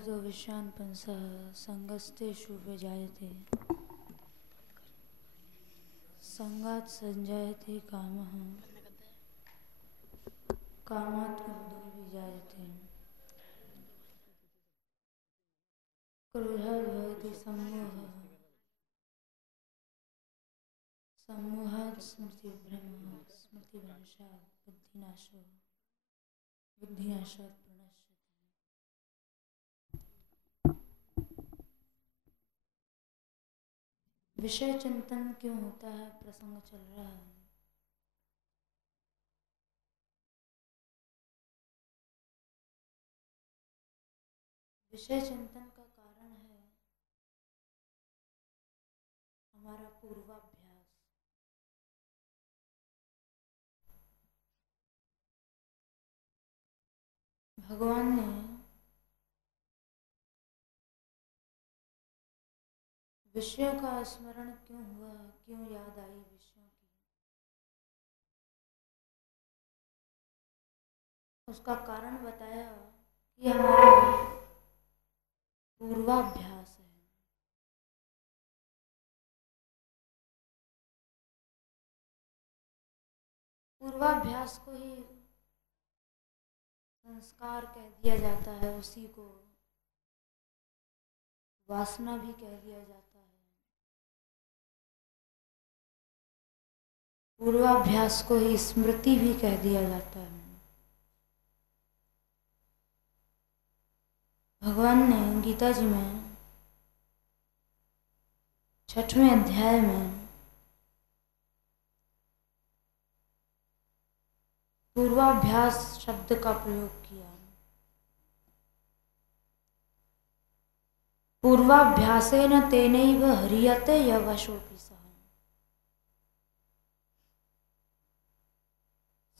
तो विषयान् पंसः संगस्तेषु विजायते संगात् संजायते कामः कामात् क्रोधो विजायते क्रोधात् भवति सम्मोहः सम्मोहात् स्मृतिभ्रमः स्मृतिभ्रंशात् बुद्धिनाशो बुद्धिनाशात् प्रणश्यति। विषय चिंतन क्यों होता है? प्रसंग चल रहा है। विषय चिंतन का कारण है हमारा पूर्वाभ्यास। भगवान ने विषयों का स्मरण क्यों हुआ, क्यों याद आई विषयों की, उसका कारण बताया कि हमारा पूर्वाभ्यास है। पूर्वाभ्यास को ही संस्कार कह दिया जाता है, उसी को वासना भी कह दिया जाता है। पूर्वाभ्यास को ही स्मृति भी कह दिया जाता है। भगवान ने गीता जी में 6वें अध्याय में पूर्वाभ्यास शब्द का प्रयोग किया। पूर्वाभ्यासेन तेनैव ह्रियते यवशोऽपि सः।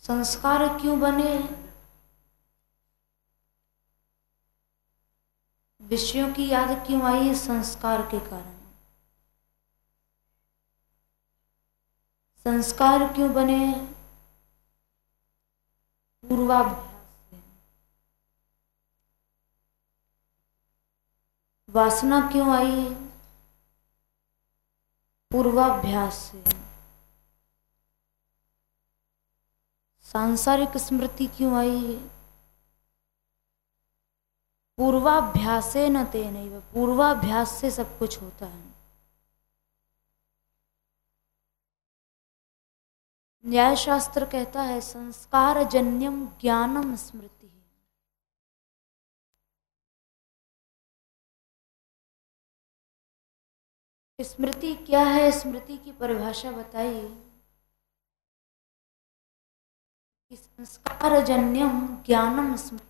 संस्कार क्यों बने? विषयों की याद क्यों आई? संस्कार के कारण। संस्कार क्यों बने? पूर्वाभ्यास से। वासना क्यों आई? पूर्वाभ्यास से। सांसारिक स्मृति क्यों आई? पूर्वाभ्यासेन तेनैव। पूर्वाभ्यास से सब कुछ होता है। न्याय शास्त्र कहता है संस्कार जन्यम ज्ञानम स्मृति। स्मृति क्या है? स्मृति की परिभाषा बताइए कि संस्कार जन्यम ज्ञानम स्मृति।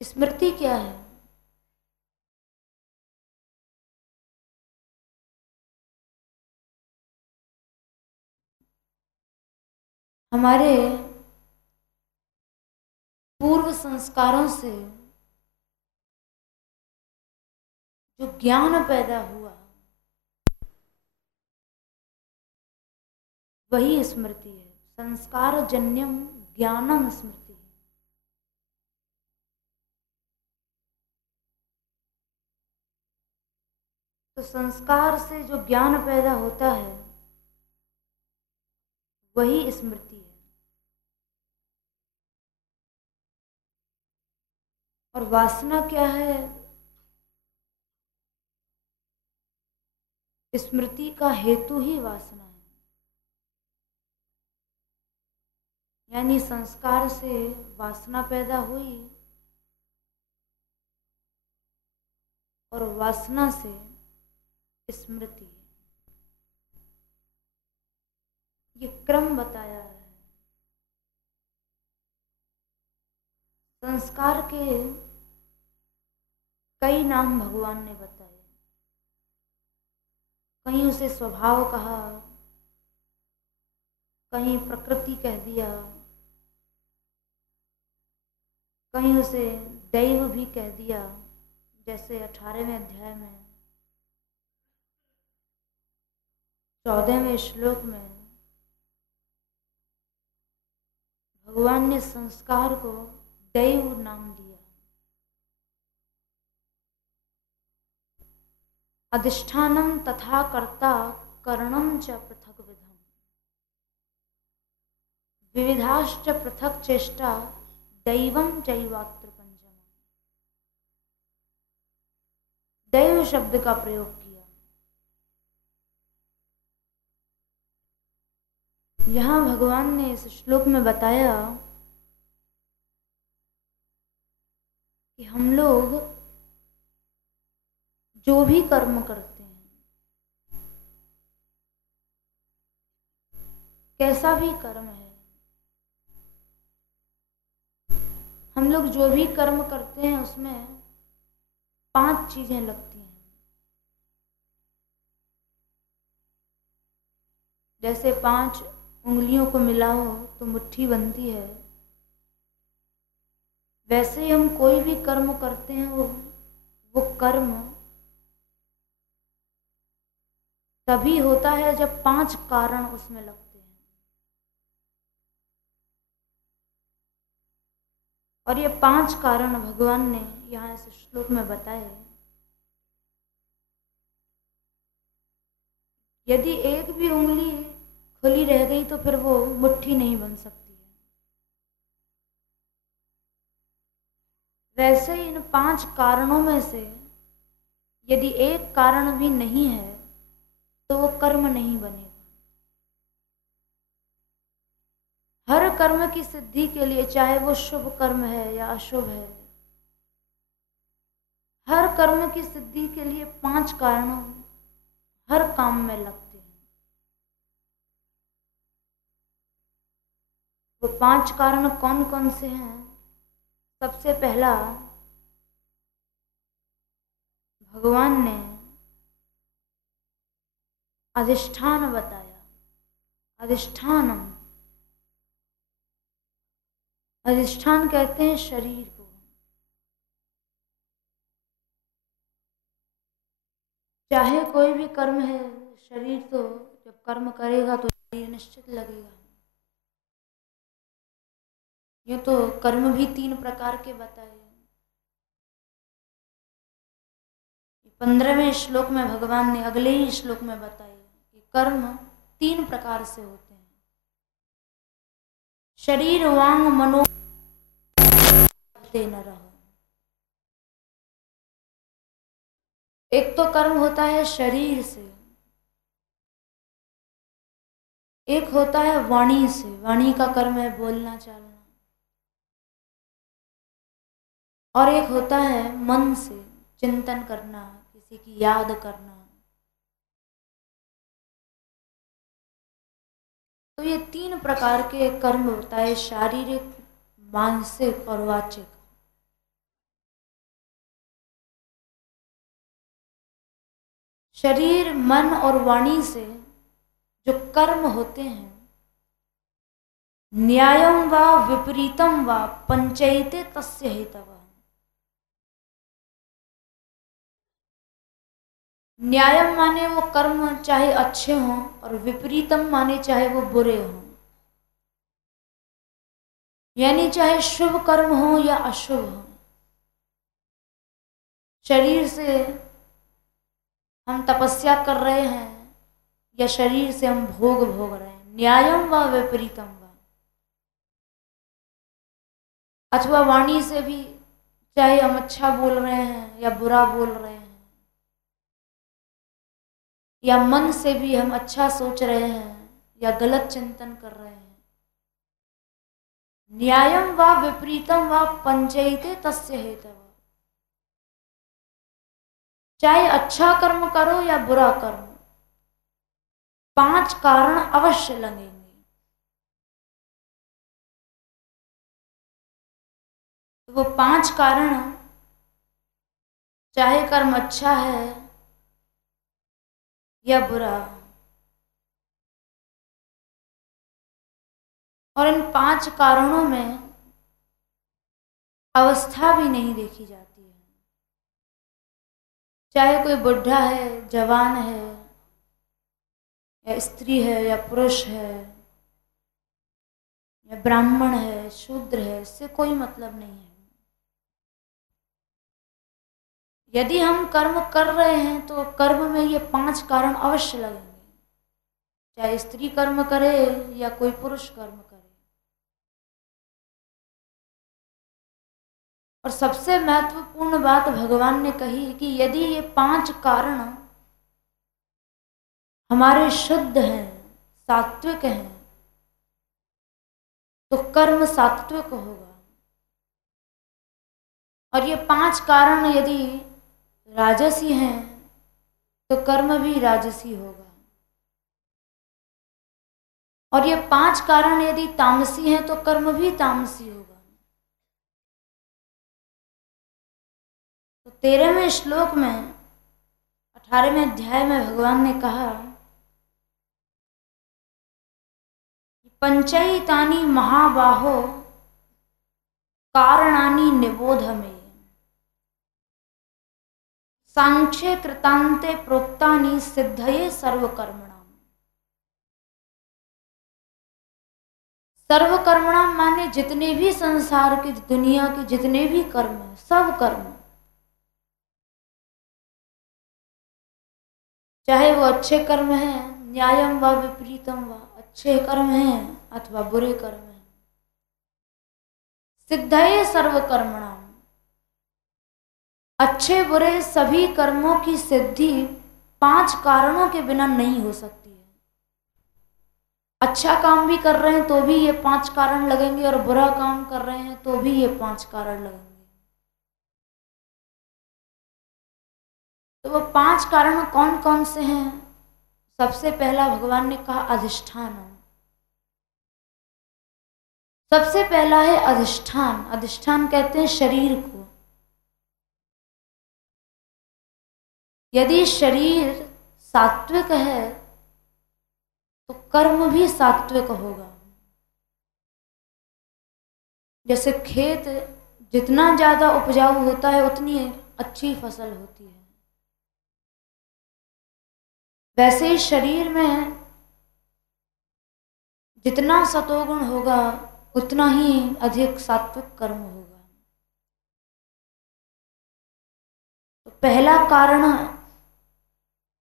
स्मृति क्या है? हमारे पूर्व संस्कारों से जो ज्ञान पैदा हुआ वही स्मृति है। संस्कार जन्यम ज्ञानम स्मृति। तो संस्कार से जो ज्ञान पैदा होता है वही स्मृति है। और वासना क्या है? स्मृति का हेतु ही वासना है। यानी संस्कार से वासना पैदा हुई और वासना से स्मृति। ये क्रम बताया है। संस्कार के कई नाम भगवान ने बताए। कहीं उसे स्वभाव कहा, कहीं प्रकृति कह दिया, कहीं उसे दैव भी कह दिया। जैसे 18वें अध्याय में 14वें श्लोक में भगवान ने संस्कार को दैव नाम दिया। अधिष्ठानम तथा कर्ता करणम च पृथक विधम, विविधाश्च पृथक चेष्टा दैवम चैवात्र पंचम। दैव शब्द का प्रयोग किया। यहाँ भगवान ने इस श्लोक में बताया कि हम लोग जो भी कर्म करते हैं, कैसा भी कर्म है, हम लोग जो भी कर्म करते हैं उसमें 5 चीजें लगती हैं। जैसे 5 उंगलियों को मिलाओ तो मुट्ठी बनती है, वैसे ही हम कोई भी कर्म करते हैं वो कर्म तभी होता है जब 5 कारण उसमें लगते हैं। और ये 5 कारण भगवान ने यहाँ इस श्लोक में बताए। यदि एक भी उंगली खुली रह गई तो फिर वो मुट्ठी नहीं बन सकती है। वैसे ही इन 5 कारणों में से यदि एक कारण भी नहीं है तो वो कर्म नहीं बनेगा। हर कर्म की सिद्धि के लिए, चाहे वो शुभ कर्म है या अशुभ है, हर कर्म की सिद्धि के लिए 5 कारण हर काम में लगते हैं। वो 5 कारण कौन कौन से हैं? सबसे पहला, भगवान ने अधिष्ठान बताया। अधिष्ठानम, अधिष्ठान कहते हैं शरीर को। चाहे कोई भी कर्म है, शरीर तो जब कर्म करेगा तो शरीर निश्चित लगेगा। ये तो कर्म भी 3 प्रकार के बताए। 15वें श्लोक में भगवान ने अगले ही श्लोक में बताया कि कर्म 3 प्रकार से होते हैं। शरीर वांग मनो न रहो। एक तो कर्म होता है शरीर से, एक होता है वाणी से। वाणी का कर्म है बोलना चालना। और एक होता है मन से, चिंतन करना, किसी की याद करना। तो ये 3 प्रकार के कर्म होता है, शारीरिक, मानसिक और वाचिक। शरीर, मन और वाणी से जो कर्म होते हैं, न्यायम व विपरीतम व पंचयते तस्य हेतव। न्यायम माने वो कर्म चाहे अच्छे हों, और विपरीतम माने चाहे वो बुरे हों। यानी चाहे शुभ कर्म हो या अशुभ हो, शरीर से हम तपस्या कर रहे हैं या शरीर से हम भोग भोग रहे हैं, न्यायम व विपरीतम व। अथवा वाणी से भी चाहे हम अच्छा बोल रहे हैं या बुरा बोल रहे हैं, या मन से भी हम अच्छा सोच रहे हैं या गलत चिंतन कर रहे हैं, न्यायम व विपरीतम व पंचयते तस्य हेतव। चाहे अच्छा कर्म करो या बुरा कर्म, 5 कारण अवश्य लगेंगे। तो वो 5 कारण, चाहे कर्म अच्छा है या बुरा, और इन 5 कारणों में अवस्था भी नहीं देखी जाती है। चाहे कोई बुढ़ा है, जवान है, या स्त्री है या पुरुष है, या ब्राह्मण है, शूद्र है, इससे कोई मतलब नहीं है। यदि हम कर्म कर रहे हैं तो कर्म में ये 5 कारण अवश्य लगेंगे, चाहे स्त्री कर्म करे या कोई पुरुष कर्म करे। और सबसे महत्वपूर्ण बात भगवान ने कही कि यदि ये 5 कारण हमारे शुद्ध हैं, सात्विक हैं, तो कर्म सात्विक होगा। और ये 5 कारण यदि राजसी हैं तो कर्म भी राजसी होगा। और ये 5 कारण यदि तामसी हैं तो कर्म भी तामसी होगा। तो 13वें श्लोक में 18वें अध्याय में भगवान ने कहा, पंचैतानि महाबाहो कारणानि निबोध मे, सांख्ये कृतान्ते प्रोक्तानि सिद्धये सर्वकर्मणाम। सर्वकर्मणाम माने जितने भी संसार के, दुनिया के जितने भी कर्म हैं, सब कर्म, चाहे वो अच्छे कर्म हैं, न्यायम व विपरीतम व, अच्छे कर्म हैं अथवा बुरे कर्म हैं, सिद्धये सर्वकर्मणाम, अच्छे बुरे सभी कर्मों की सिद्धि 5 कारणों के बिना नहीं हो सकती है। अच्छा काम भी कर रहे हैं तो भी ये 5 कारण लगेंगे, और बुरा काम कर रहे हैं तो भी ये 5 कारण लगेंगे। तो वो 5 कारण कौन कौन से हैं? सबसे पहला भगवान ने कहा अधिष्ठान। सबसे पहला है अधिष्ठान। अधिष्ठान कहते हैं शरीर को। यदि शरीर सात्विक है तो कर्म भी सात्विक होगा। जैसे खेत जितना ज्यादा उपजाऊ होता है उतनी अच्छी फसल होती है, वैसे ही शरीर में जितना सतोगुण होगा उतना ही अधिक सात्विक कर्म होगा। तो पहला कारण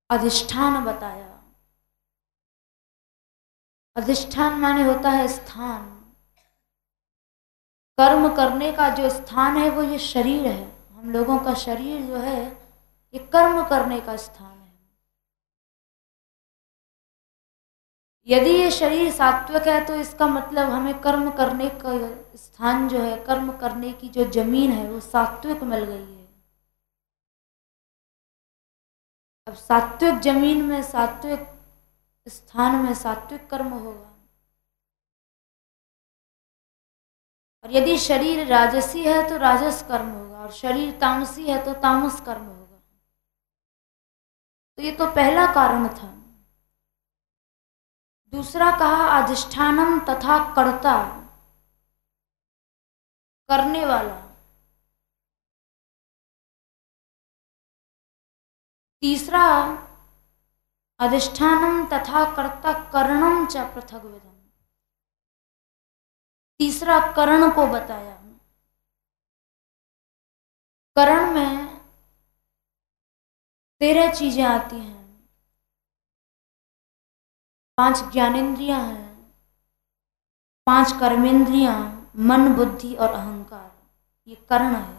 अधिष्ठान बताया। अधिष्ठान माने होता है स्थान। कर्म करने का जो स्थान है वो ये शरीर है। हम लोगों का शरीर जो है ये कर्म करने का स्थान है। यदि ये शरीर सात्विक है तो इसका मतलब हमें कर्म करने का स्थान जो है, कर्म करने की जो जमीन है वो सात्विक मिल गई है। अब सात्विक जमीन में, सात्विक स्थान में सात्विक कर्म होगा। और यदि शरीर राजसी है तो राजस कर्म होगा, और शरीर तामसी है तो तामस कर्म होगा। तो ये तो पहला कारण था। दूसरा कहा अधिष्ठानम तथा कर्ता, करने वाला। तीसरा अधिष्ठानम तथा कर्ता करणम च पृथक विधम। तीसरा करण को बताया। करण में 13 चीजें आती हैं। 5 ज्ञानेंद्रियां हैं, 5 कर्मेंद्रियां, मन, बुद्धि और अहंकार, ये कर्ण है।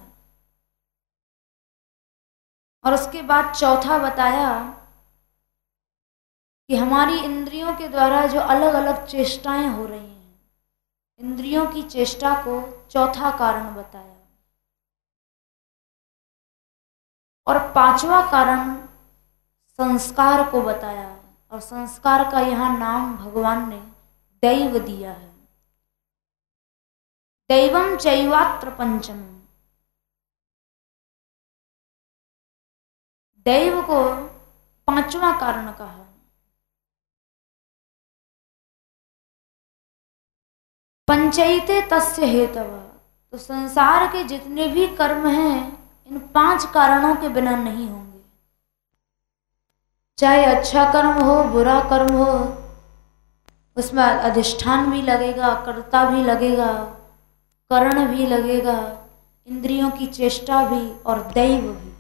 और उसके बाद चौथा बताया कि हमारी इंद्रियों के द्वारा जो अलग अलग चेष्टाएं हो रही हैं, इंद्रियों की चेष्टा को चौथा कारण बताया। और 5वां कारण संस्कार को बताया। और संस्कार का यहाँ नाम भगवान ने दैव दिया है। दैवम चैवात्र पंचम। दैव को 5वां कारण कहा। पंचैते तस्य हेतव। तो संसार के जितने भी कर्म हैं इन 5 कारणों के बिना नहीं होंगे। चाहे अच्छा कर्म हो, बुरा कर्म हो, उसमें अधिष्ठान भी लगेगा, कर्ता भी लगेगा, करण भी लगेगा, इंद्रियों की चेष्टा भी और दैव भी।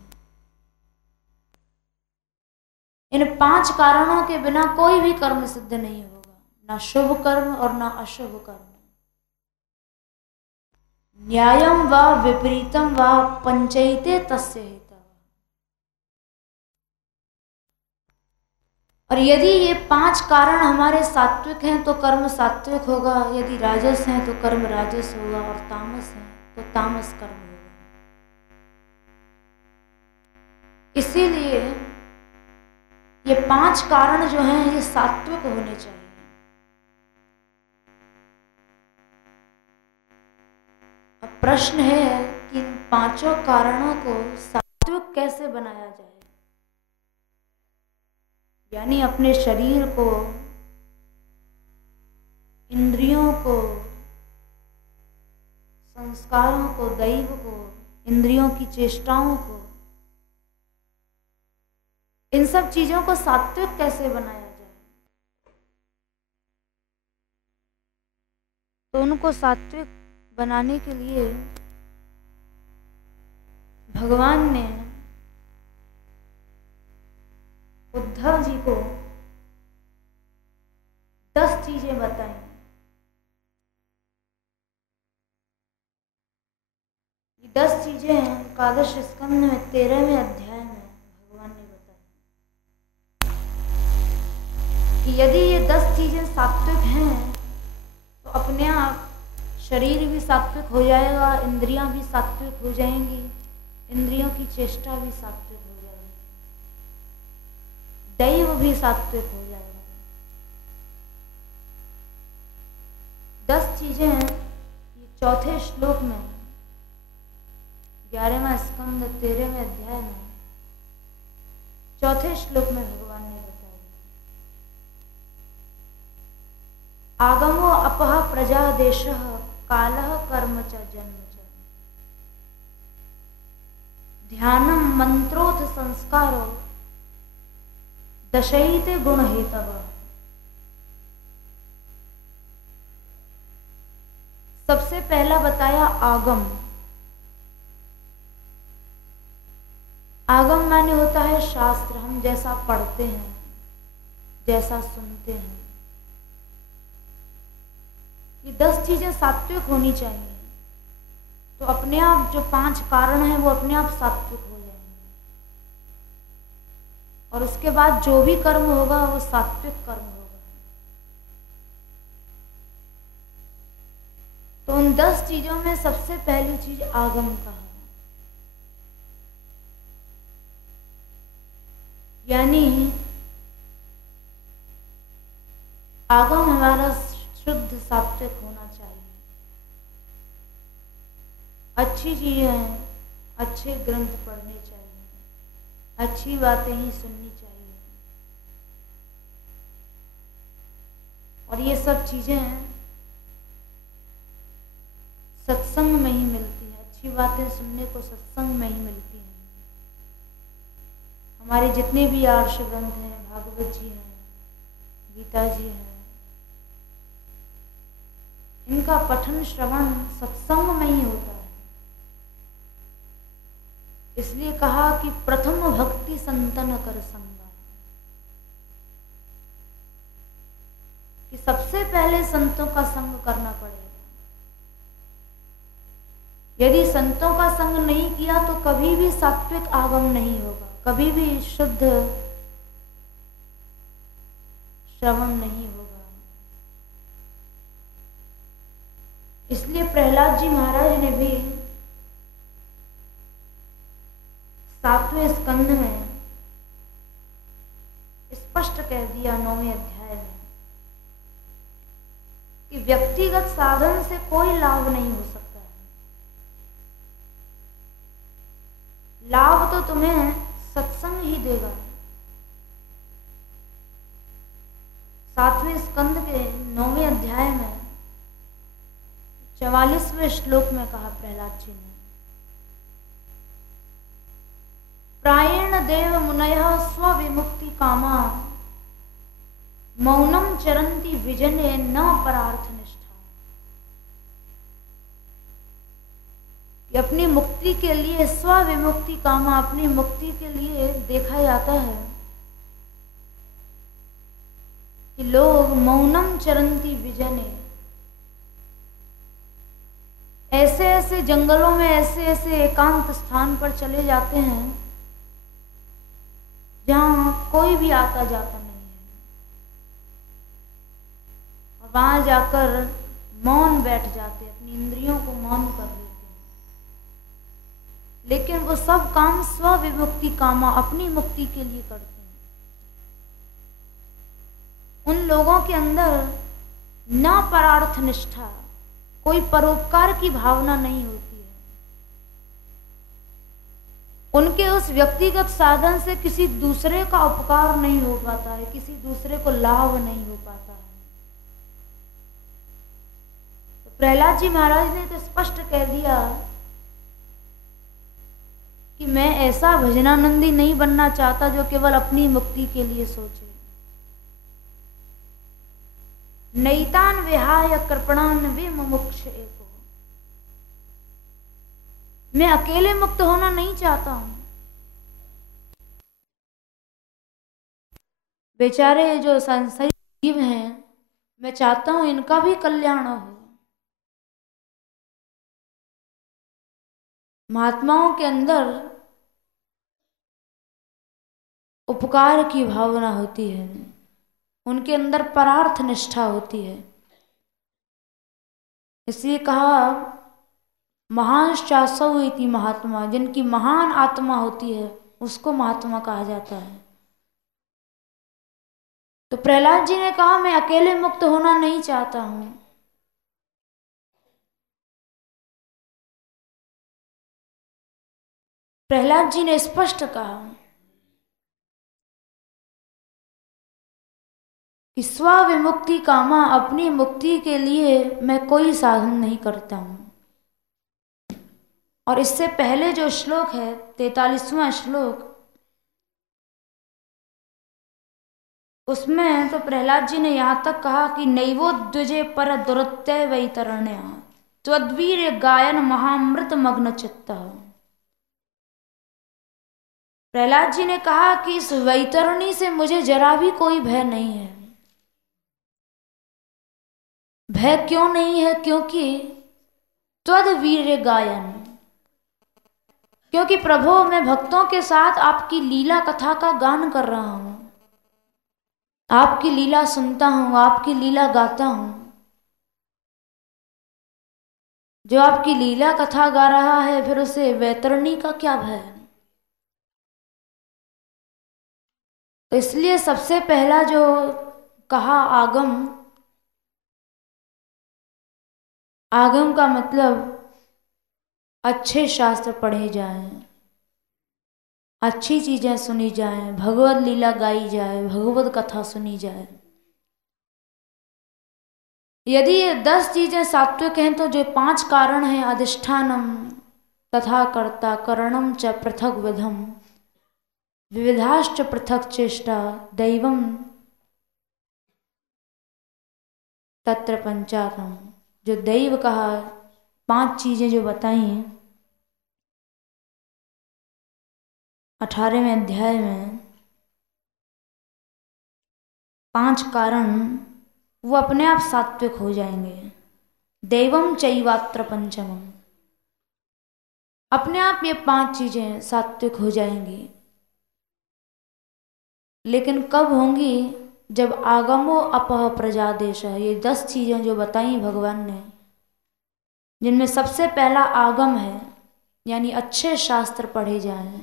इन 5 कारणों के बिना कोई भी कर्म सिद्ध नहीं होगा, ना शुभ कर्म और ना अशुभ कर्म। न्यायम व विपरीतम व पंचैते तस्य हेतव। और यदि ये 5 कारण हमारे सात्विक हैं तो कर्म सात्विक होगा, यदि राजस हैं तो कर्म राजस होगा, और तामस हैं तो तामस कर्म होगा। इसीलिए ये 5 कारण जो हैं ये सात्विक होने चाहिए। अब प्रश्न है कि इन 5 कारणों को सात्विक कैसे बनाया जाए, यानी अपने शरीर को, इंद्रियों को, संस्कारों को, दैव को, इंद्रियों की चेष्टाओं को, इन सब चीजों को सात्विक कैसे बनाया जाए। तो उनको सात्विक बनाने के लिए भगवान ने उद्धव जी को 10 चीजें बताई। ये 10 चीजें एकादश स्कंद में 13वें अध्याय में भगवान ने बताई कि यदि ये 10 चीजें सात्विक हैं तो अपने आप शरीर भी सात्विक हो जाएगा, इंद्रियां भी सात्विक हो जाएंगी, इंद्रियों की चेष्टा भी सात्विक हो जाएगी, दैव भी सात्विक हो जाएगा। 10 चीजें ये 4थे श्लोक में 11वां स्कंद 13वें अध्याय में 4थे श्लोक में भगवान ने बताया। आगमो अपह प्रजा देशः कालः कर्म च जन्म च ध्यानम मंत्रोथ संस्कारो दशैते गुण हेतव। सबसे पहला बताया आगम। आगम माने होता है शास्त्र, हम जैसा पढ़ते हैं, जैसा सुनते हैं। ये 10 चीजें सात्विक होनी चाहिए, तो अपने आप जो 5 कारण हैं वो अपने आप सात्विक हो जाएंगे, और उसके बाद जो भी कर्म होगा वो सात्विक कर्म होगा। तो उन 10 चीजों में सबसे पहली चीज आगम का है, यानी आगम हमारा शुद्ध सात्विक होना चाहिए। अच्छी चीजें, अच्छे ग्रंथ पढ़ने चाहिए, अच्छी बातें ही सुननी चाहिए, और ये सब चीजें सत्संग में ही मिलती हैं। अच्छी बातें सुनने को सत्संग में ही मिलती हैं। हमारे जितने भी आर्ष ग्रंथ हैं, भागवत जी हैं, गीता जी हैं, इनका पठन श्रवण सत्संग में ही होता है। इसलिए कहा कि प्रथम भक्ति संतन कर संगा, कि सबसे पहले संतों का संग करना पड़ेगा। यदि संतों का संग नहीं किया तो कभी भी सात्विक आगम नहीं होगा, कभी भी शुद्ध श्रवण नहीं होगा। इसलिए प्रहलाद जी महाराज ने भी 7वें स्कंद में स्पष्ट कह दिया 9वें अध्याय में कि व्यक्तिगत साधन से कोई लाभ नहीं हो सकता है। लाभ तो तुम्हें सत्संग ही देगा। 7वें स्कंद के 9वें अध्याय में 44वें श्लोक में कहा प्रहलाद जी ने, प्रायेण देव मुनयः स्वविमुक्ति कामा मौनम चरंती विजने न परार्थ निष्ठा, कि अपनी मुक्ति के लिए स्व विमुक्ति कामा, अपनी मुक्ति के लिए देखा जाता है कि लोग मौनम चरंती विजने, ऐसे ऐसे जंगलों में ऐसे ऐसे एकांत स्थान पर चले जाते हैं जहां कोई भी आता जाता नहीं है, और वहां जाकर मौन बैठ जाते, अपनी इंद्रियों को मौन कर लेते हैं। लेकिन वो सब काम स्व विमुक्ति कामा, अपनी मुक्ति के लिए करते हैं। उन लोगों के अंदर न परार्थ निष्ठा, कोई परोपकार की भावना नहीं होती है। उनके उस व्यक्तिगत साधन से किसी दूसरे का उपकार नहीं हो पाता है, किसी दूसरे को लाभ नहीं हो पाता है। तो प्रहलाद जी महाराज ने तो स्पष्ट कह दिया कि मैं ऐसा भजनानंदी नहीं बनना चाहता जो केवल अपनी मुक्ति के लिए सोचे। नैतान विहाय कृपणान विमुमुक्ष एको, मैं अकेले मुक्त होना नहीं चाहता हूं। बेचारे जो संसारी जीव हैं, मैं चाहता हूं इनका भी कल्याण हो। महात्माओं के अंदर उपकार की भावना होती है, उनके अंदर परार्थ निष्ठा होती है। इसलिए कहा महान चासौ इति महात्मा, जिनकी महान आत्मा होती है उसको महात्मा कहा जाता है। तो प्रहलाद जी ने कहा मैं अकेले मुक्त होना नहीं चाहता हूं। प्रहलाद जी ने स्पष्ट कहा कि स्व विमुक्ति कामा, अपनी मुक्ति के लिए मैं कोई साधन नहीं करता हूं। और इससे पहले जो श्लोक है 43वां श्लोक, उसमें तो प्रहलाद जी ने यहां तक कहा कि नैवो द्विजे पर दुरत्य वैतरण्य त्वद्वीर गायन महामृत मग्न चित्त। प्रहलाद जी ने कहा कि इस वैतरणी से मुझे जरा भी कोई भय नहीं है। भय क्यों नहीं है? क्योंकि त्वद्वीर गायन, क्योंकि प्रभु मैं भक्तों के साथ आपकी लीला कथा का गान कर रहा हूं, आपकी लीला सुनता हूं, आपकी लीला गाता हूं। जो आपकी लीला कथा गा रहा है फिर उसे वैतरणी का क्या भय है? तो इसलिए सबसे पहला जो कहा आगम, आगम का मतलब अच्छे शास्त्र पढ़े जाएं, अच्छी चीजें सुनी जाएं, भगवत लीला गाई जाए, भगवत कथा सुनी जाए। यदि ये 10 चीजें सात्विक हैं तो जो 5 कारण हैं, अधिष्ठानम तथा कर्ता करणम च पृथक विधम विविधाश्च पृथक चेष्टा दैवम तत्र पंचातम, जो दैव कहा, 5 चीजें जो बताई 18वें अध्याय में, 5 कारण वो अपने आप सात्विक हो जाएंगे। दैवम चैवात्र पंचमम, अपने आप ये 5 चीजें सात्विक हो जाएंगी। लेकिन कब होंगी? जब आगमो अपह प्रजादेश, ये 10 चीजें जो बताई भगवान ने, जिनमें सबसे पहला आगम है, यानी अच्छे शास्त्र पढ़े जाएं,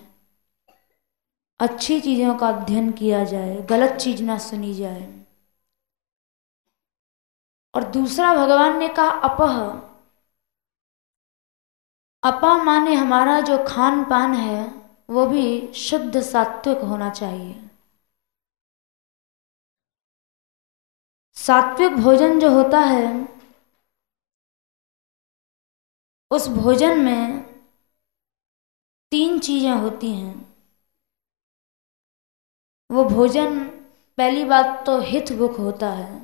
अच्छी चीजों का अध्ययन किया जाए, गलत चीज ना सुनी जाए। और दूसरा भगवान ने कहा अपह, अपह माने हमारा जो खान पान है वो भी शुद्ध सात्विक होना चाहिए। सात्विक भोजन जो होता है उस भोजन में 3 चीजें होती हैं। वो भोजन पहली बात तो हित भुक होता है।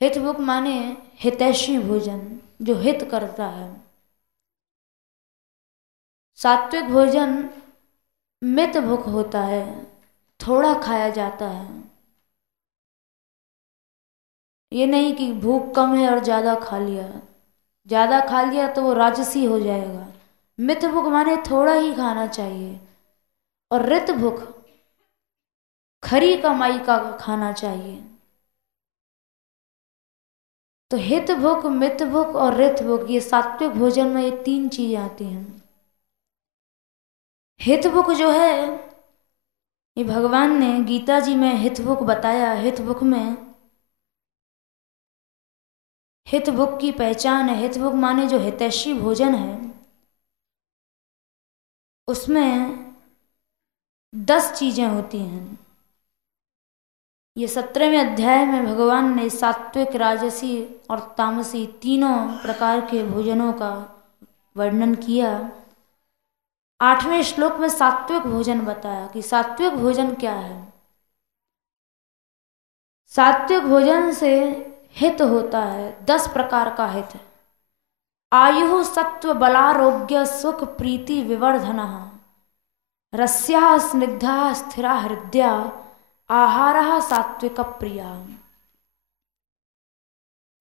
हित भुक माने हितैषी भोजन, जो हित करता है। सात्विक भोजन मित भुक होता है, थोड़ा खाया जाता है। ये नहीं कि भूख कम है और ज़्यादा खा लिया, ज़्यादा खा लिया तो वो राजसी हो जाएगा। मित भुक माने थोड़ा ही खाना चाहिए। और ऋत भुक खरी कमाई का खाना चाहिए। तो हित भुक, मित भुक और ऋत भुक, ये सात्विक भोजन में ये तीन चीजें आती हैं। हित भुक जो है, ये भगवान ने गीता जी में हित भुक बताया। हित भुक में हित भुक की पहचान है। हित भुक माने जो हितैषी भोजन है, उसमें 10 चीजें होती हैं। ये 17वें अध्याय में भगवान ने सात्विक, राजसी और तामसी तीनों प्रकार के भोजनों का वर्णन किया। 8वें श्लोक में सात्विक भोजन बताया कि सात्विक भोजन क्या है। सात्विक भोजन से हित होता है, 10 प्रकार का हित है। आयु सत्व बलारोग्य सुख प्रीति विवर्धन, रस्या स्निग्धा स्थिरा हृदया, आहार सात्विक प्रिया।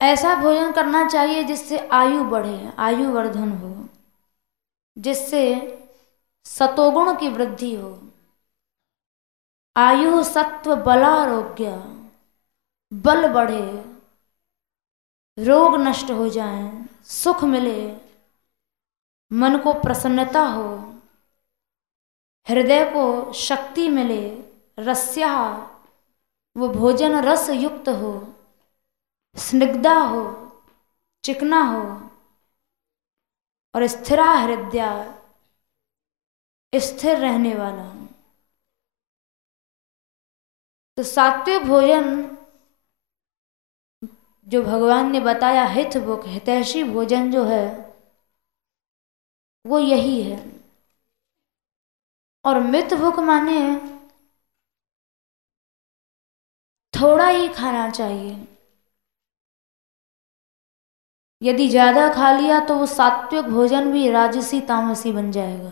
ऐसा भोजन करना चाहिए जिससे आयु बढ़े, आयु वर्धन हो, जिससे सतोगुण की वृद्धि हो। आयु सत्व बलारोग्य, बल बढ़े, रोग नष्ट हो जाएं, सुख मिले, मन को प्रसन्नता हो, हृदय को शक्ति मिले। रस्या, वो भोजन रस युक्त हो, स्निग्धा हो, चिकना हो, और स्थिरा हृदया, स्थिर रहने वाला। तो सात्विक भोजन जो भगवान ने बताया, हित भुक, हितैषी भोजन जो है वो यही है। और मित भुक माने थोड़ा ही खाना चाहिए। यदि ज्यादा खा लिया तो वो सात्विक भोजन भी राजसी तामसी बन जाएगा।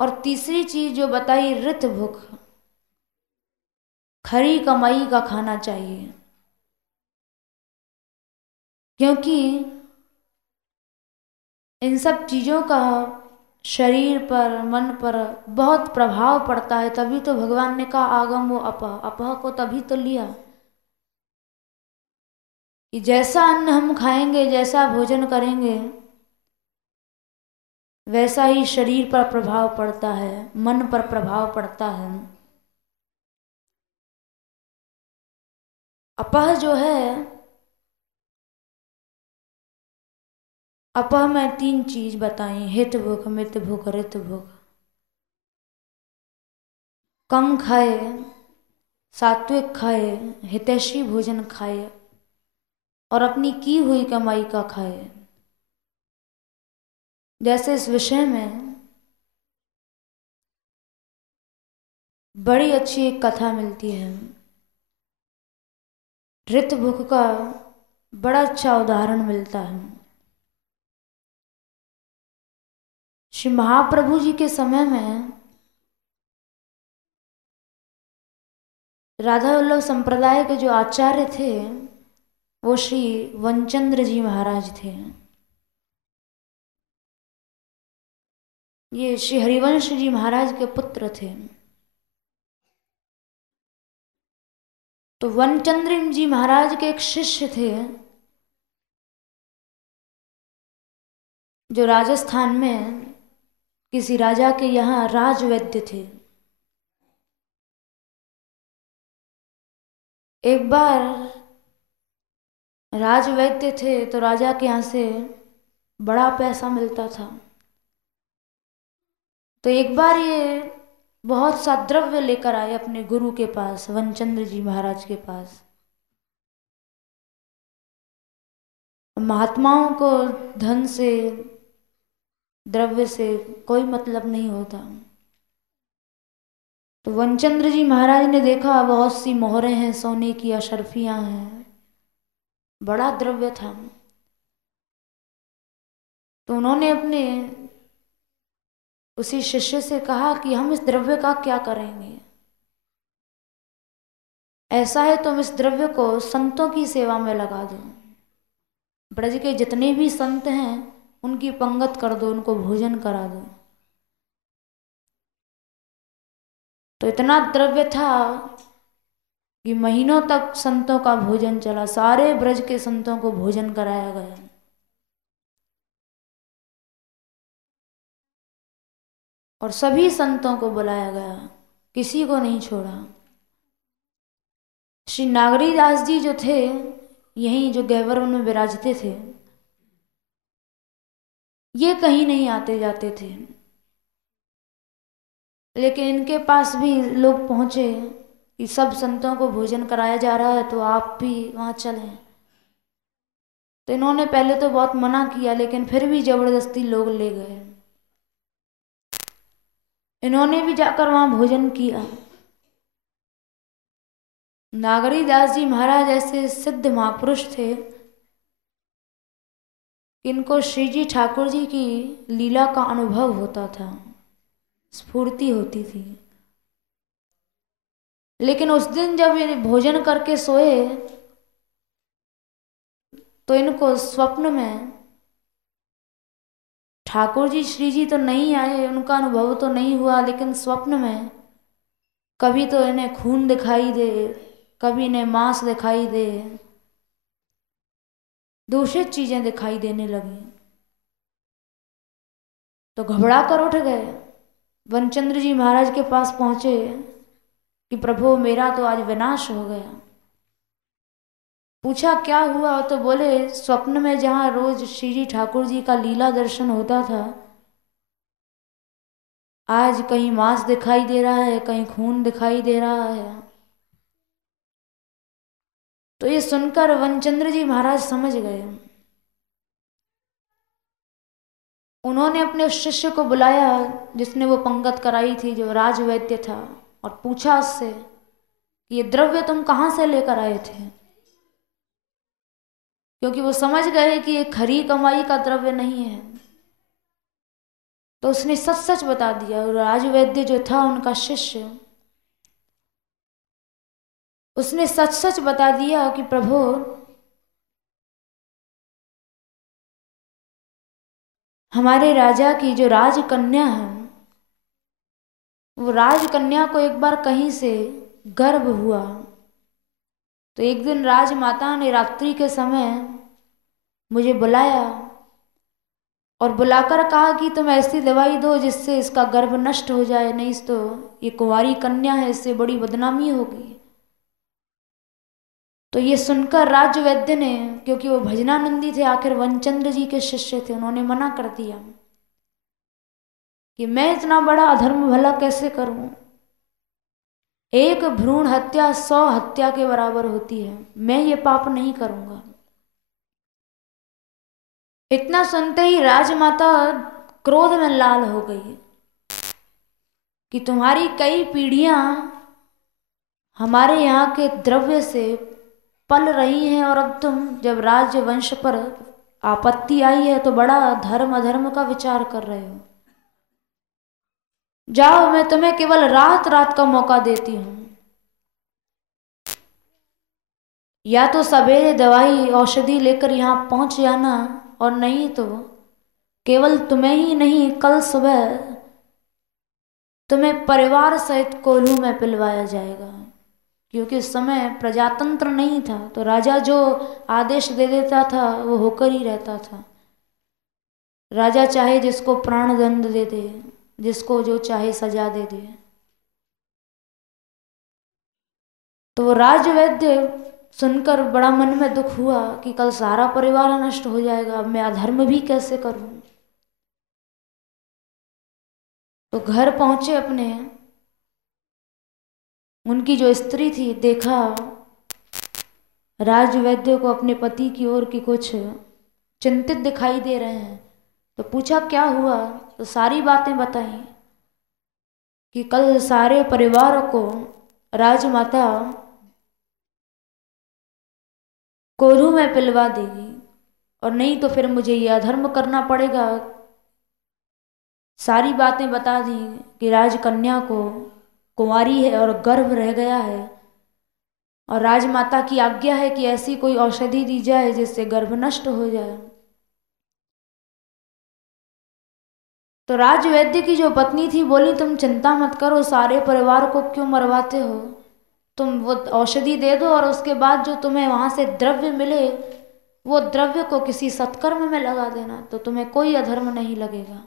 और तीसरी चीज जो बताई, ऋत भुक, खरी कमाई का खाना चाहिए। क्योंकि इन सब चीजों का शरीर पर, मन पर बहुत प्रभाव पड़ता है। तभी तो भगवान ने कहा आगम वो अपह, अपह को तभी तो लिया कि जैसा अन्न हम खाएंगे, जैसा भोजन करेंगे, वैसा ही शरीर पर प्रभाव पड़ता है, मन पर प्रभाव पड़ता है। अपह जो है, अपह में 3 चीज बताई, हित भुक, मित भुक, ऋत भुक। कम खाए, सात्विक खाए, हितैषी भोजन खाए, और अपनी की हुई कमाई का खाए। जैसे इस विषय में बड़ी अच्छी एक कथा मिलती है। ऋत भुक का बड़ा अच्छा उदाहरण मिलता है। श्री महाप्रभु जी के समय में राधा वल्लभ संप्रदाय के जो आचार्य थे वो श्री वनचंद्र जी महाराज थे। ये श्री हरिवंश जी महाराज के पुत्र थे। तो वनचंद्र जी महाराज के एक शिष्य थे जो राजस्थान में किसी राजा के यहाँ राजवैद्य थे। एक बार राजवैद्य थे तो राजा के यहाँ से बड़ा पैसा मिलता था। तो एक बार ये बहुत सा द्रव्य लेकर आए अपने गुरु के पास, वनचंद्र जी महाराज के पास। महात्माओं को धन से, द्रव्य से कोई मतलब नहीं होता। तो वनचंद्र जी महाराज ने देखा बहुत सी मोहरें हैं, सोने की अशर्फियां हैं, बड़ा द्रव्य था। तो उन्होंने अपने उसी शिष्य से कहा कि हम इस द्रव्य का क्या करेंगे। ऐसा है तुम इस द्रव्य को संतों की सेवा में लगा दो, ब्रज के जितने भी संत हैं उनकी पंगत कर दो, उनको भोजन करा दो। तो इतना द्रव्य था कि महीनों तक संतों का भोजन चला, सारे ब्रज के संतों को भोजन कराया गया। और सभी संतों को बुलाया गया, किसी को नहीं छोड़ा। श्री नागरी दास जी जो थे, यहीं जो गहवर में विराजते थे, ये कहीं नहीं आते जाते थे, लेकिन इनके पास भी लोग पहुंचे कि सब संतों को भोजन कराया जा रहा है तो आप भी वहाँ चलें। तो इन्होंने पहले तो बहुत मना किया, लेकिन फिर भी जबरदस्ती लोग ले गए। इन्होंने भी जाकर वहाँ भोजन किया। नागरी दास जी महाराज ऐसे सिद्ध महापुरुष थे, इनको श्री जी ठाकुर जी की लीला का अनुभव होता था, स्फूर्ति होती थी। लेकिन उस दिन जब ये भोजन करके सोए तो इनको स्वप्न में ठाकुर जी श्री जी तो नहीं आए, उनका अनुभव तो नहीं हुआ, लेकिन स्वप्न में कभी तो इन्हें खून दिखाई दे, कभी इन्हें मांस दिखाई दे, दूषित चीजें दिखाई देने लगी। तो घबरा कर उठ गए, वनचंद्र जी महाराज के पास पहुंचे कि प्रभु मेरा तो आज विनाश हो गया। पूछा क्या हुआ, तो बोले स्वप्न में जहाँ रोज श्री जी ठाकुर जी का लीला दर्शन होता था, आज कहीं मांस दिखाई दे रहा है, कहीं खून दिखाई दे रहा है। तो ये सुनकर वनचंद्र जी महाराज समझ गए। उन्होंने अपने उस शिष्य को बुलाया जिसने वो पंगत कराई थी, जो राजवैद्य था, और पूछा उससे कि ये द्रव्य तुम कहाँ से लेकर आए थे, क्योंकि वो समझ गए कि ये खरी कमाई का द्रव्य नहीं है। तो उसने सच सच बता दिया, और राजवैद्य जो था उनका शिष्य, उसने सच सच बता दिया कि प्रभु हमारे राजा की जो राजकन्या है, वो राजकन्या को एक बार कहीं से गर्भ हुआ। तो एक दिन राजमाता ने रात्रि के समय मुझे बुलाया और बुलाकर कहा कि तुम ऐसी दवाई दो जिससे इसका गर्भ नष्ट हो जाए, नहीं तो ये कुंवारी कन्या है, इससे बड़ी बदनामी होगी। तो ये सुनकर राजवैद्य ने, क्योंकि वो भजनानंदी थे, आखिर वनचंद्र जी के शिष्य थे, उन्होंने मना कर दिया कि मैं इतना बड़ा अधर्म भला कैसे करूं। एक भ्रूण हत्या 100 हत्या के बराबर होती है, मैं ये पाप नहीं करूंगा। इतना सुनते ही राजमाता क्रोध में लाल हो गई कि तुम्हारी कई पीढ़ियां हमारे यहाँ के द्रव्य से पल रही हैं, और अब तुम जब राजवंश पर आपत्ति आई है तो बड़ा धर्म अधर्म का विचार कर रहे हो। जाओ, मैं तुम्हें केवल रात रात का मौका देती हूं, या तो सवेरे दवाई औषधि लेकर यहाँ पहुंच जाना, और नहीं तो केवल तुम्हें ही नहीं, कल सुबह तुम्हें परिवार सहित कोल्हू में पिलवाया जाएगा। क्योंकि उस समय प्रजातंत्र नहीं था, तो राजा जो आदेश दे देता था वो होकर ही रहता था। राजा चाहे जिसको प्राणदंड दे दे, जिसको जो चाहे सजा दे दे। तो वो राजवैद्य सुनकर बड़ा मन में दुख हुआ कि कल सारा परिवार नष्ट हो जाएगा, अब मैं अधर्म भी कैसे करूं। तो घर पहुंचे अपने, उनकी जो स्त्री थी, देखा राजवैद्य को अपने पति की ओर की कुछ चिंतित दिखाई दे रहे हैं। तो पूछा क्या हुआ, तो सारी बातें बताई। कि कल सारे परिवार को राजमाता कोल्हू में पिलवा देगी, और नहीं तो फिर मुझे यह अधर्म करना पड़ेगा। सारी बातें बता दी कि राजकन्या को कुंवारी है और गर्भ रह गया है, और राजमाता की आज्ञा है कि ऐसी कोई औषधि दी जाए जिससे गर्भ नष्ट हो जाए। तो राजवैद्य की जो पत्नी थी बोली, तुम चिंता मत करो, सारे परिवार को क्यों मरवाते हो, तुम वो औषधि दे दो और उसके बाद जो तुम्हें वहां से द्रव्य मिले वो द्रव्य को किसी सत्कर्म में लगा देना, तो तुम्हें कोई अधर्म नहीं लगेगा।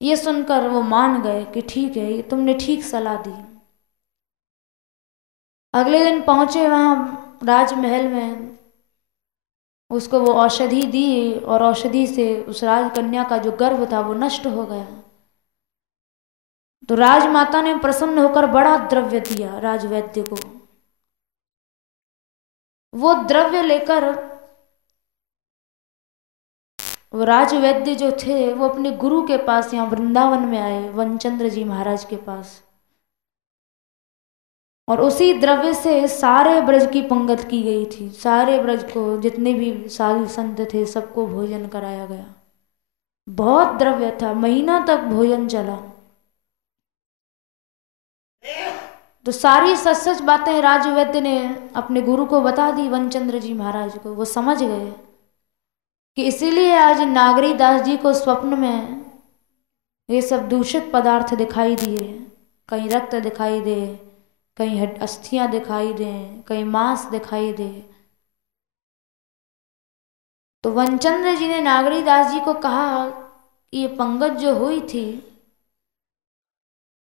ये सुनकर वो मान गए कि ठीक है, ये तुमने ठीक सलाह दी। अगले दिन पहुंचे वहां राजमहल में, उसको वो औषधि दी और औषधि से उस राजकन्या का जो गर्भ था वो नष्ट हो गया। तो राजमाता ने प्रसन्न होकर बड़ा द्रव्य दिया राजवैद्य को। वो द्रव्य लेकर वो राजवैद्य जो थे वो अपने गुरु के पास यहाँ वृंदावन में आए, वनचंद्र जी महाराज के पास, और उसी द्रव्य से सारे ब्रज की पंगत की गई थी। सारे ब्रज को जितने भी साधु संत थे सबको भोजन कराया गया। बहुत द्रव्य था, महीना तक भोजन चला। तो सारी सच सच बातें राजवैद्य ने अपने गुरु को बता दी, वनचंद्र जी महाराज को। वो समझ गए कि इसीलिए आज नागरी दास जी को स्वप्न में ये सब दूषित पदार्थ दिखाई दिए। कहीं रक्त दिखाई दे, कहीं अस्थियां दिखाई दें, कहीं मांस दिखाई दे। तो वनचंद्र जी ने नागरी दास जी को कहा कि ये पंगत जो हुई थी,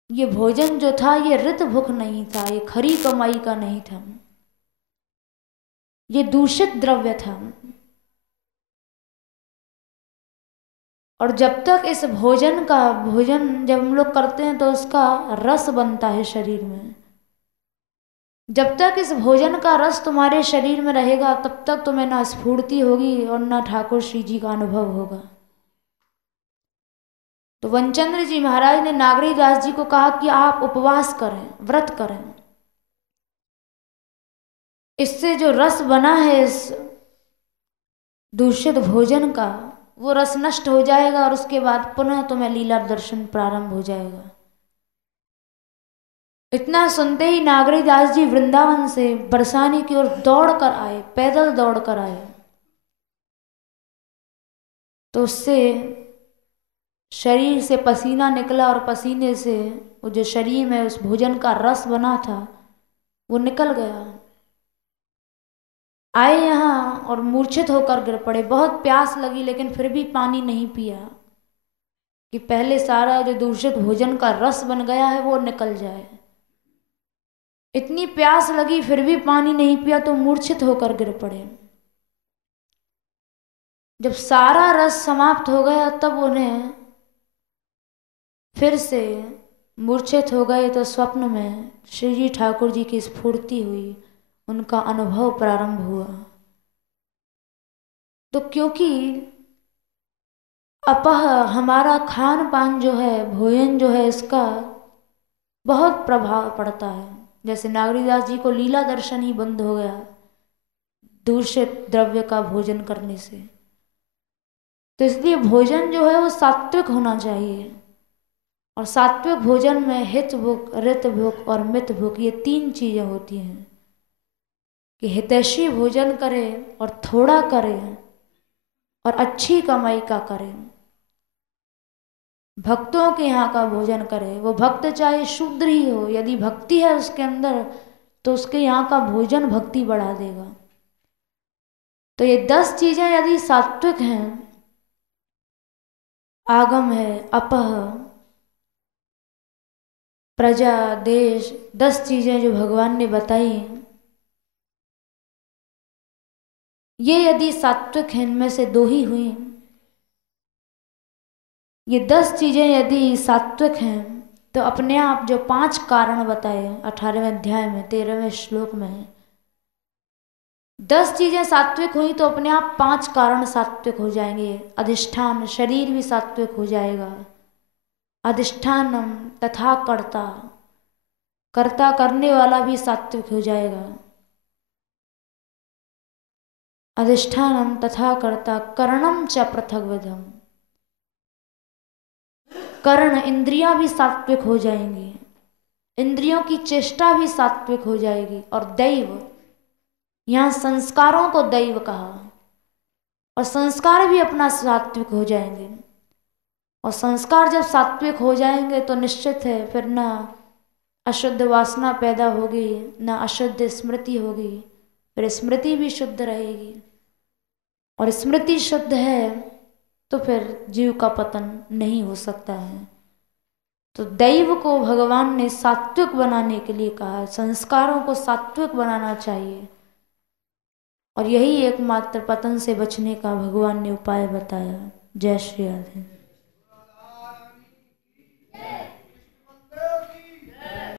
ये भोजन जो था ये ऋत भुख नहीं था, ये खरी कमाई का नहीं था, ये दूषित द्रव्य था। और जब तक इस भोजन जब हम लोग करते हैं तो उसका रस बनता है शरीर में। जब तक इस भोजन का रस तुम्हारे शरीर में रहेगा तब तक तुम्हें ना स्फूर्ति होगी और ना ठाकुर श्री जी का अनुभव होगा। तो वनचंद्र जी महाराज ने नागरी दास जी को कहा कि आप उपवास करें, व्रत करें। इससे जो रस बना है इस दूषित भोजन का, वो रस नष्ट हो जाएगा और उसके बाद पुनः तुम्हें लीला दर्शन प्रारंभ हो जाएगा। इतना सुनते ही नागरी दास जी वृंदावन से बरसाने की ओर दौड़ कर आए, पैदल दौड़ कर आए। तो उससे शरीर से पसीना निकला और पसीने से वो जो शरीर में उस भोजन का रस बना था वो निकल गया। आए यहाँ और मूर्छित होकर गिर पड़े। बहुत प्यास लगी लेकिन फिर भी पानी नहीं पिया कि पहले सारा जो दूषित भोजन का रस बन गया है वो निकल जाए। इतनी प्यास लगी फिर भी पानी नहीं पिया तो मूर्छित होकर गिर पड़े। जब सारा रस समाप्त हो गया तब उन्हें फिर से मूर्छित हो गए तो स्वप्न में श्री जी ठाकुर जी की स्फूर्ति हुई, उनका अनुभव प्रारंभ हुआ। तो क्योंकि अपह हमारा खान पान जो है, भोजन जो है, इसका बहुत प्रभाव पड़ता है। जैसे नागरीदास जी को लीला दर्शन ही बंद हो गया दूषित द्रव्य का भोजन करने से। तो इसलिए भोजन जो है वो सात्विक होना चाहिए। और सात्विक भोजन में हित भुक, ऋत भुक और मित भुक, ये 3 चीजें होती हैं कि हितैषी भोजन करें और थोड़ा करें और अच्छी कमाई का करें। भक्तों के यहाँ का भोजन करे। वो भक्त चाहे शूद्र ही हो, यदि भक्ति है उसके अंदर तो उसके यहाँ का भोजन भक्ति बढ़ा देगा। तो ये 10 चीजें यदि सात्विक हैं, आगम है, अपह, प्रजा, देश, 10 चीजें जो भगवान ने बताई, ये यदि सात्विक हैं, इनमें से 2 ही हुई। ये 10 चीजें यदि सात्विक हैं तो अपने आप जो 5 कारण बताए 18वें अध्याय में 13वें श्लोक में, 10 चीजें सात्विक हुई तो अपने आप 5 कारण सात्विक हो जाएंगे। अधिष्ठान, शरीर भी सात्विक हो जाएगा, अधिष्ठानम तथा कर्ता, कर्ता करने वाला भी सात्विक हो जाएगा। अधिष्ठानम तथा कर्ता करणम च पृथग्विधम, कर्ण इंद्रियां भी सात्विक हो जाएंगी, इंद्रियों की चेष्टा भी सात्विक हो जाएगी। और दैव, यहाँ संस्कारों को दैव कहा, और संस्कार भी अपना सात्विक हो जाएंगे। और संस्कार जब सात्विक हो जाएंगे तो निश्चित है फिर ना अशुद्ध वासना पैदा होगी, ना अशुद्ध स्मृति होगी, फिर स्मृति भी शुद्ध रहेगी। और स्मृति शुद्ध है तो फिर जीव का पतन नहीं हो सकता है। तो दैव को भगवान ने सात्विक बनाने के लिए कहा है, संस्कारों को सात्विक बनाना चाहिए। और यही एकमात्र पतन से बचने का भगवान ने उपाय बताया। जय श्री राधे।